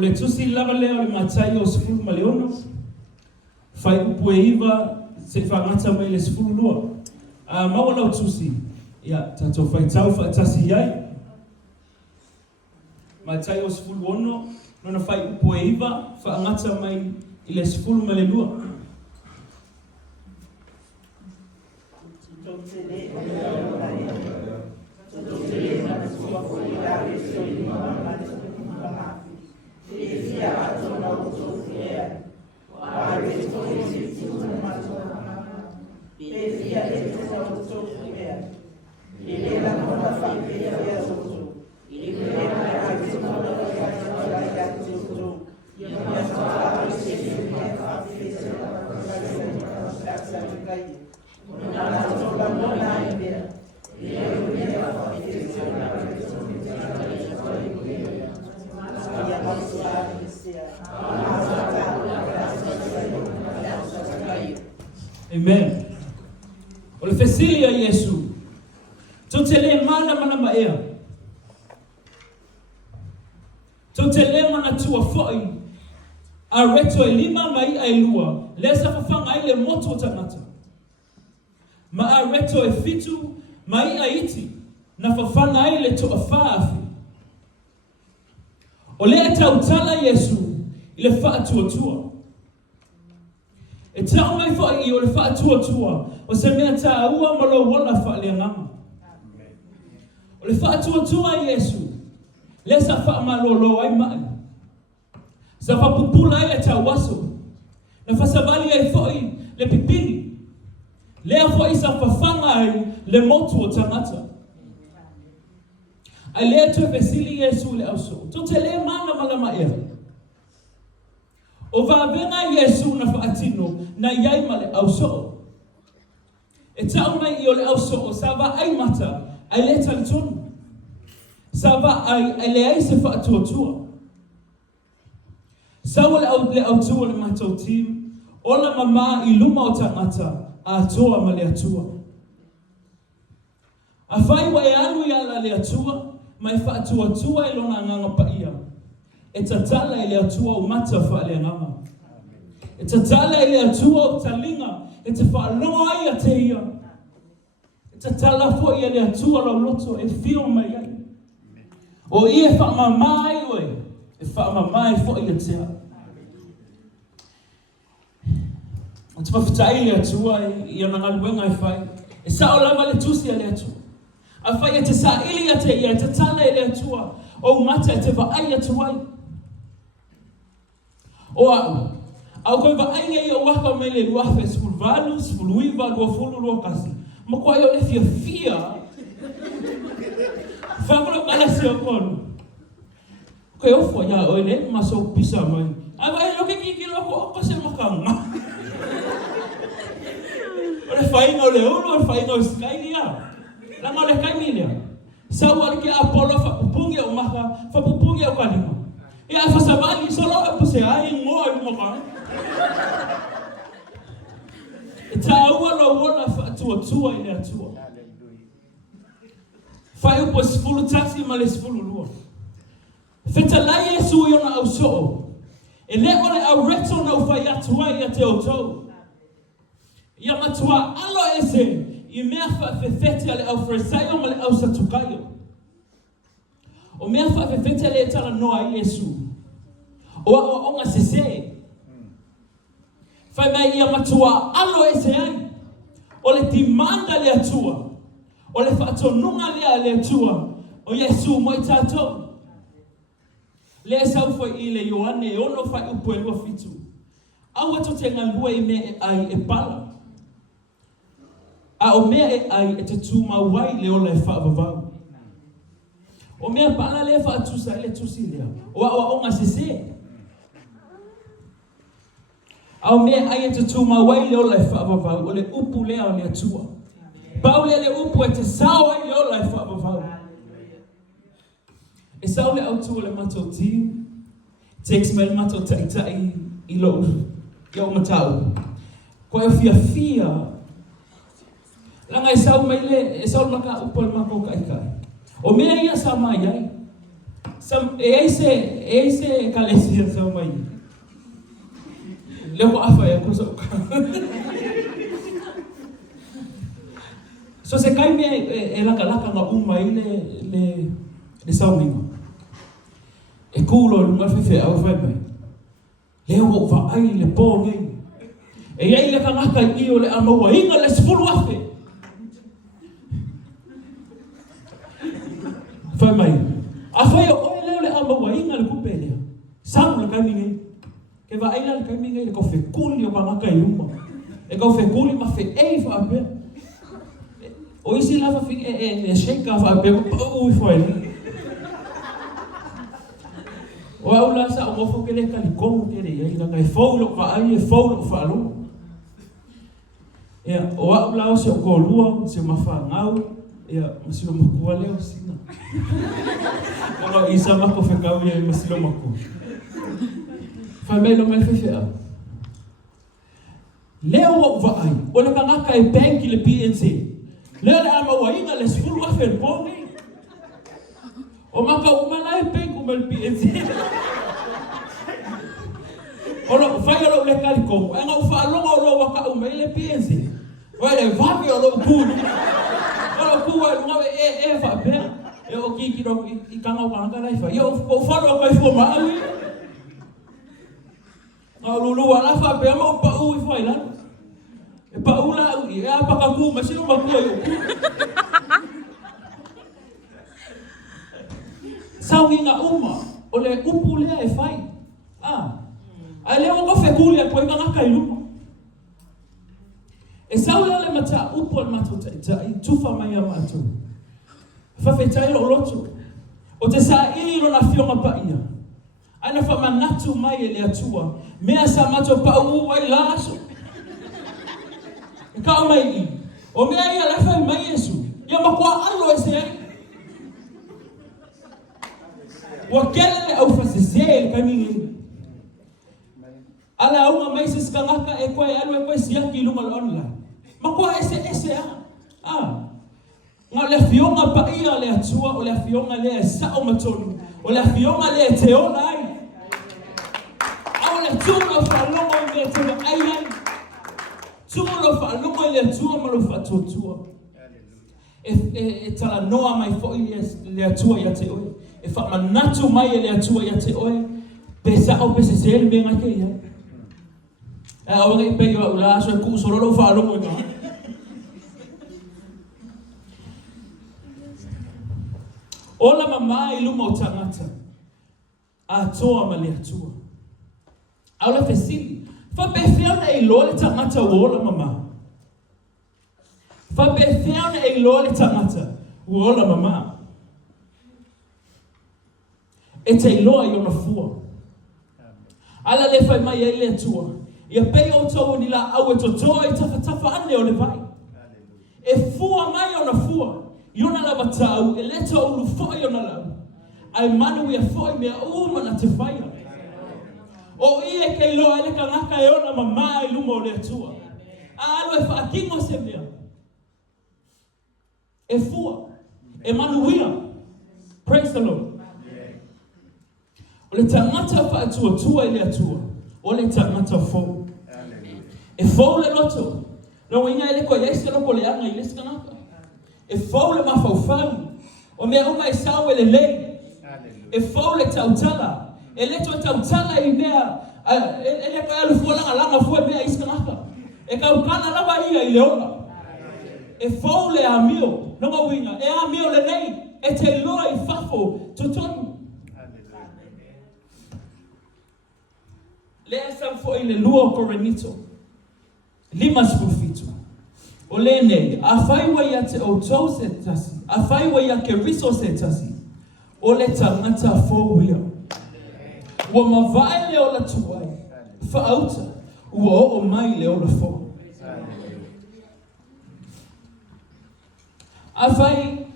le tusi lava leo le mataio sifulu maleono. Fai upu e iwa se whangata mai le sifulu lua. Maua lau tusi. Ia, tato fai tau whaatasi iai. Mataio sifulu ono. Nona fai upu e iwa whangata mai i le sifulu male lua. Amen. O le fesili a Yesu. Tau te le mana maea. Tau te le mana tua foi. A reto e lima mai ai lua. Le sa whawhanga ai le moto tangata. Ma a reto e fitu mai a iti. Na whawhanga ai le toa whaafi. O le e tau tala Yesu. I le wha tua. E tau mai fo I o le wha tua. O se mea ta ua malo wala wha le ngama. O le wha tua Yesu. Le sa wha malolo ai mai. Sa wha pupula ai e tau waso. Na wha savali ai fo I le pipini. Lea fo I sa whawhanga ai le motu o tangata. Ai lea tue vesili Yesu le auso. To te le mana malama ea. O vavenga Yesu na whaatino na iai ma le auso. E tau mai I o le auso o sa va ai mata ai le talitonu. Sa va ai le ai se whaatuatua. Sa le autua le matau tim. Ola mama I luma o tangata a atoa ma le atua. A whai wa e anu I ala le atua mai whaatuatua I lona nganga pa ia. E tatala I le atua o mata wha le ngama. E tatala I le atua o talinga. E te whaalonga ai a te ia. E tatala fo I le atua lau loto e fio mai ai. O I e whaamamai oe. E whaamamai fo I a tea. O te whawhitai le atua I ana ngaluenga e whai. E sao lama le tusi a le atua. A whai e te sa ili a te ia. E tatala I le atua. O mata e te vaai atuai. O au koe vaai e o waka me le luafe sifuru valu, sifuru iwa, lua fulu, lua kasi. Ma koe o le fia. Whakura kala se o konu. Koe ofo ya o le maso pisa mai. A vai loke kiki loko o kase makanga. O le whainga o le ulu, o le whainga o skaini ya. Langa o le kaimilia. Sau alike Apollo whapupungi o maka, whapupungi o kalima. E a whasavali solo e puse ai ngoa I moka. E ta ua lo wona whaatuatua I le atua. Whai upo sifulu tasi ma le sifulu lua. Whetalai e sui ona au soo. E le ole au reto na uwhai atuai a te otou. Ia matua alo ese. I mea whaafefete ale au fresaio ma le au satukaio. O mea whaafefete ale e tala noa I Yesu. O a onga sese. Whai mai ia matua alo ese ai. O le timanda le atua. O le whaatonunga le atua. O Yesu mo I tātou. Le sau fai I le Ioane e ono fai upo e lua fitu. Au ato te ngalua I me ai e pala. A o mea e ai e te tūma wai le ola e whaavavau. O mea pala le whaatusa e le tusi lea. O a onga sese. A o mea ai e te tūma wai le ola e whaavavau. O le upu lea o le atua. Pau le upu e te sao ai le ola e whaavavau. E sao le autua le matau ti. Text me le matau taitai I lo. Ia o matau. Koe o fia. Langa e sau mai le, e sau maka upo le mako kai kai. O mea ia sa mai ai. ese kalesi sa mai. Leo ko afa ya ko so. So se kai me la kalaka nga uma le saumingo. E kulo le mafefe au fai mai. Leo o va ai le ponge. E ia le kangaka I o le amaua inga le sifuru afe. Fai mai. A fai o leo le amaua inga le kupelea. Samu le kamingai. Ke va ai le kamingai le kofe kuli o kangaka I uma. E kofe kuli ma fe ei fa apea. O isi lava fi le sheka fa apea ko ui fai. O au la sa o mofo ke le kalikongo ke le ia nga e faulo ka ai e faulo fa alo. Ya, o au la se ko lua se mafa ngau ya masilo makua leo sina. Ora isa mako fe kau ia masilo mako. Fa mai lo mai fefea. Leo o va ai, o le kangaka e banki le PNC. Leo le ama wa inga le sifuru afe pone. O maka umala e pengu mal PNC. Ora vai ora le kaliko. Anga o fa longa ora waka uma le PNC. Ora le vavi ora kulu. Ora kuwa nga e fa pe. E o kiki ro I kanga o kanga lai fa. Yo o fa ro kai fo ma ali. Nga lulu ala fa pe ma pa u I fa ila. E pa ula e apa ka ku ma sino ma ku yo. Saungi nga uma, o le upu lea e fai. Ai leo ko fe kuli a koe ngaka I lupa. E saula le mata upu al mato I tufa mai a mato. Fa fe tai lo loto. O te sa I lo na fionga pa ia. Ai na fa manatu mai e le atua. Mea sa mato pa u wai laso. E ka mai I. O mea ia le fai mai Yesu. Ia makua alo e se ai. Wakele au fasise kamingi. Ala uma mai se skangaka e koe alu e koe siaki lunga online. Makua ese Nga le fionga pa ia le atua o le fionga le sa o matonu. O le fionga le te ona ai. Au le tuma fa longo le te ai. Tuma lo fa longo le tua ma lo fa totua. E tala noa mai fo le atua ya te oi. E fa manatu mai le atua ya te oi. Pesa o pesa se me nga ke ia. O ngai pe yo la so ku so lo fa lo mo nga. Ola mama I luma o tangata. A toa ma le atua. Au la fesili. Fa be feona I lo le tangata o ola mama. Fa be feona I lo le tangata o ola mama. E te loa I ona fua. Ala le fai mai e le atua. Ia pei o tau ni la au e totoa I tafa ane o le vai. E fua mai ona fua. I ona la batau, e leta o ulu fai ona lau. Ai manu ia fai mea uma na te fai. O ia kei loa ele kangaka e ona mama I luma o le atua. A alo e whaakingo se mea. E fua. E manu ia. Praise the Lord. O le tangata whaatua tua I le atua. O le tangata fau. E fau le loto. Lau inga ele koe eise loko le anga I le skanaka. E fau le mafaufau. O mea uma e sao ele lei. E fau le tautala. E leto tautala I mea. Ele koe alu fualanga langa fua mea iskanaka. E kaukana lava ia I le ola. E fau le amio. Nonga winga. E amio le nei. E te loa I fafo. Totonu. Lea sam foi le lua korenito. Lima spufito. O le nei, a fai wa ia te o tau se tasi. A fai wa ia ke riso se tasi. O le tangata fōwia. Ua mawai le o la tuai. Whaauta. Ua o mai le o la fō. A fai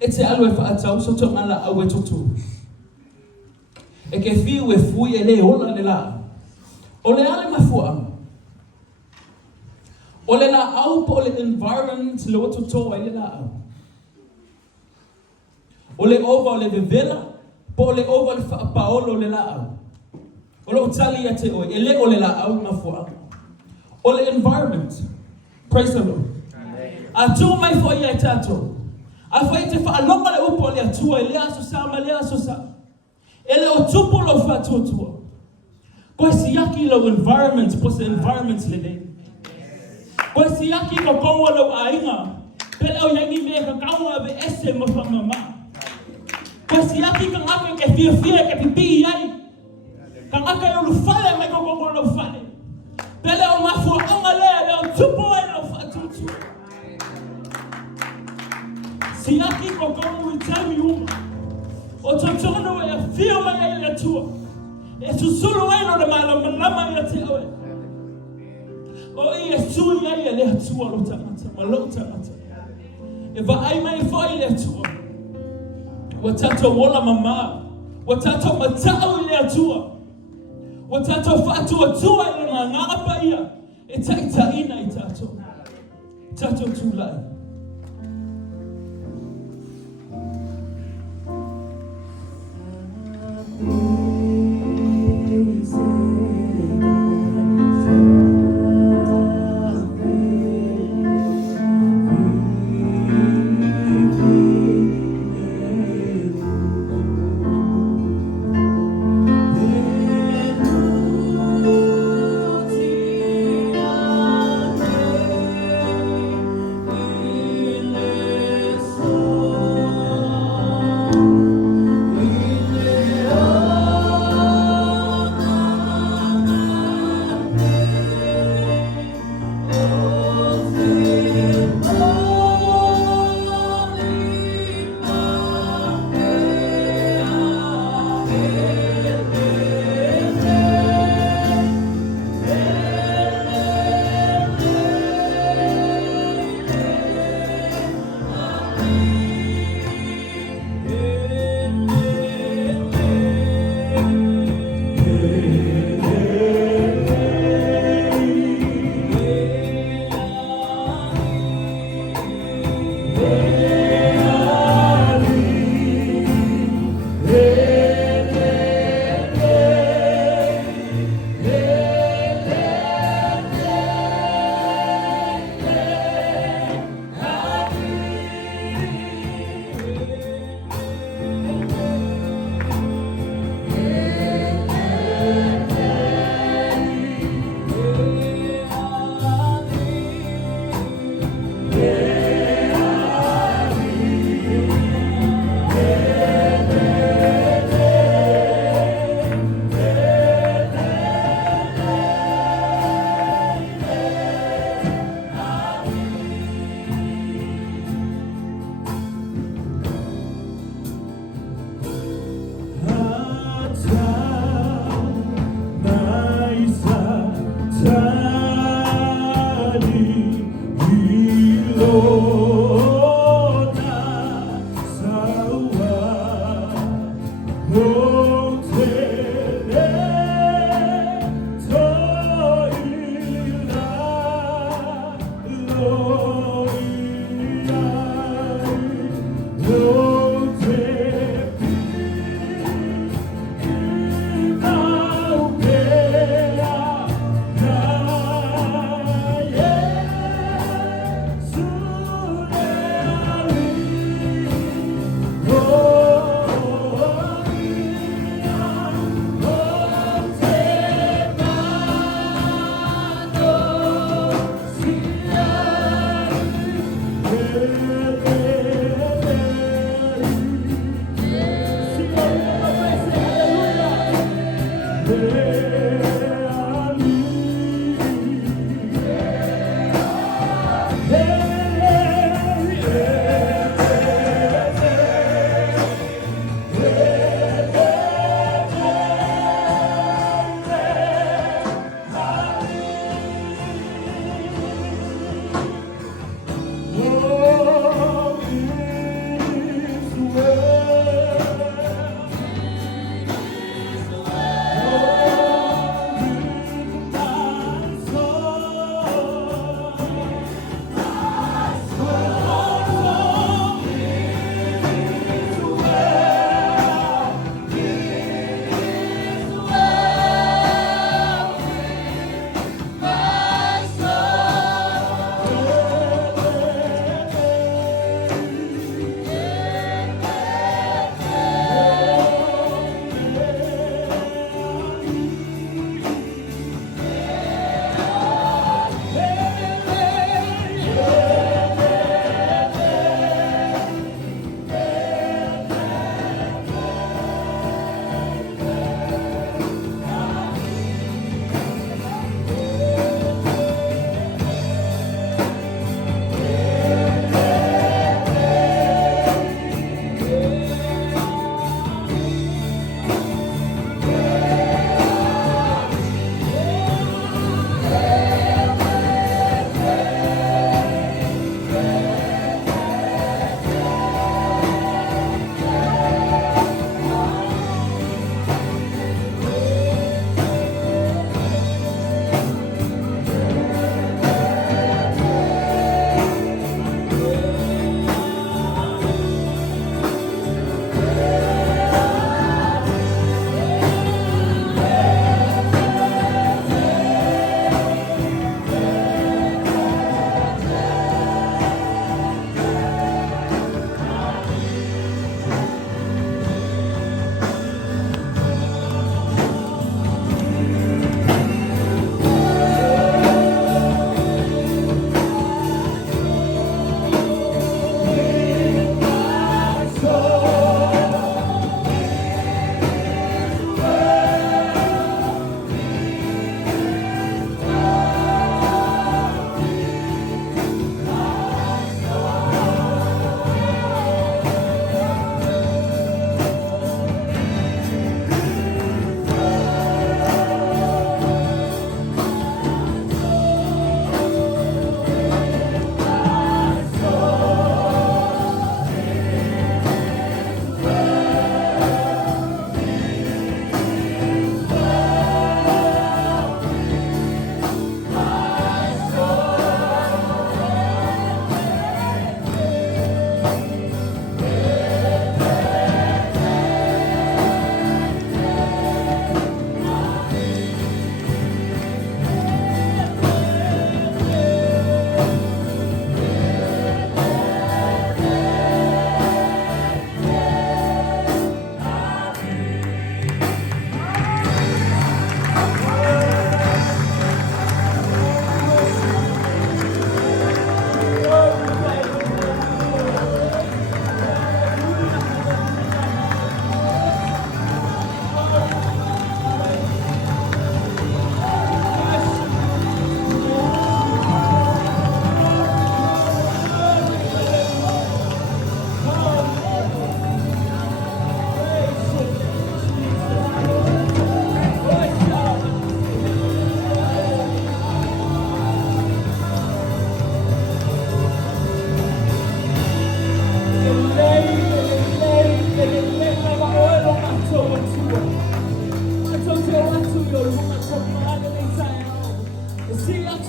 e te alu e whaatau so to ngala au e totu. E ke fiu e fui e le ola le la. O le ale mafua. O le la au po le environment le oto toa le la au. O le ova o le vevela Po le ova le whaapaolo le lao. O le utali a te oe, e le o le lao mafua. O le environment. Praise the Lord. A tū mai fo ia tato. A fo te whaalonga le upo le atua, e le aso sa, ma le aso sa. E le o tupu lo whatuatua. Koe siaki lo environment, po se environment le nei. Koe siaki ko konga lo ainga. Pele au yangi me ka kaunga ve ese mo whamama. Koe siaki ka ngaka ke fia ke pipi iai. Ka ngaka e ulu whale me ko konga lo whale. Pele o mafua onga le o tupu e lo whatuatua. Siaki ko konga utami uma. O totono e fia mai e le tua. E susulu e no le malama ia te oe. O i e sui ai e le atua lo tangata, ma lo tangata. E va ai mai fai le atua. Wa tato wola mama. Wa tato matao i le atua. Wa tato whaatua tua i le ngangapa ia. E taita ina i tato. Tato tūlai.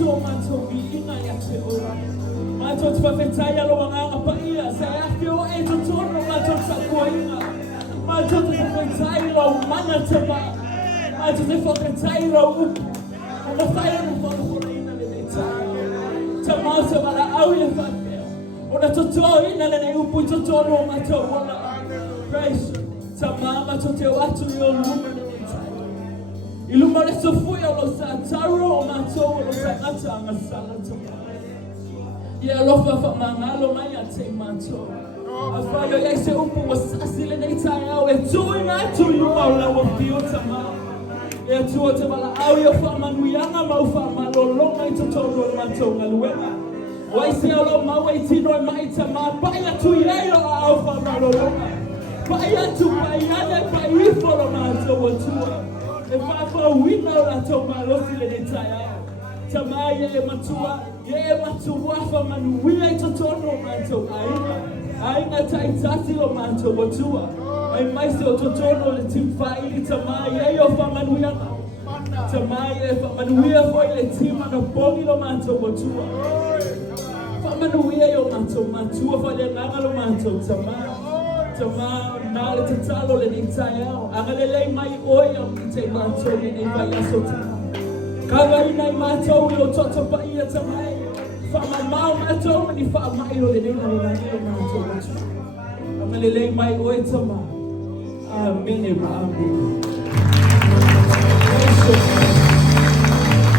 so mātou I inga ia te ora. Mātou te whawhetai alo wanganga pa ia, sa e ake o e to tono mātou takua inga. Mātou te whawhetai lau mana te mā. Mātou te whawhetai lau upu. O na whai ana whakahora ina le nei tāo. Ta mātou ala au ia whakea. O na toto ina le nei upu I to tono o mātou wala. Praise you. Ta māma to te o atu I o luma le nei tāo. I luma le sofui o lo sa taro o mātou o lo sa ata anga sala ta mā. Ia lofa whamangalo mai a te mātou. A whaio iei se upu wa sasi le nei tai au. E tui ngā tui luma o lawa pio ta mā. E atua te wala au I o whamanuianga mau whamalolonga I totono o mātou ngaluenga. Wai se alo mau e tino e mai ta mā. Pai atu I ei o au whamalolonga. Pai atu pai ane pai ifo lo mātou atua. E whawha wina o lato malosi le nei tai au. Ta mā e matua. Ye matua whamanuia I totono o mātou ainga. Ainga tai tati o mātou atua. Ai mai se o totono le tim whaili ta mā e o whamanuia. Ta mā e whamanuia foi le tim ana bongi lo mātou atua. Whamanuia o mātou matua foi le nganga lo mātou ta mā. Ta mā nā le te talo le nei tai au. Anga le lei mai oia I te mātou le nei vai aso ta mā. Kawa I nei mātou I o toto pa ia ta mai. Whamamau mātou mani whamai o le nei nani nani o mātou atua. Anga le lei mai oe ta mā. Amen. Amen.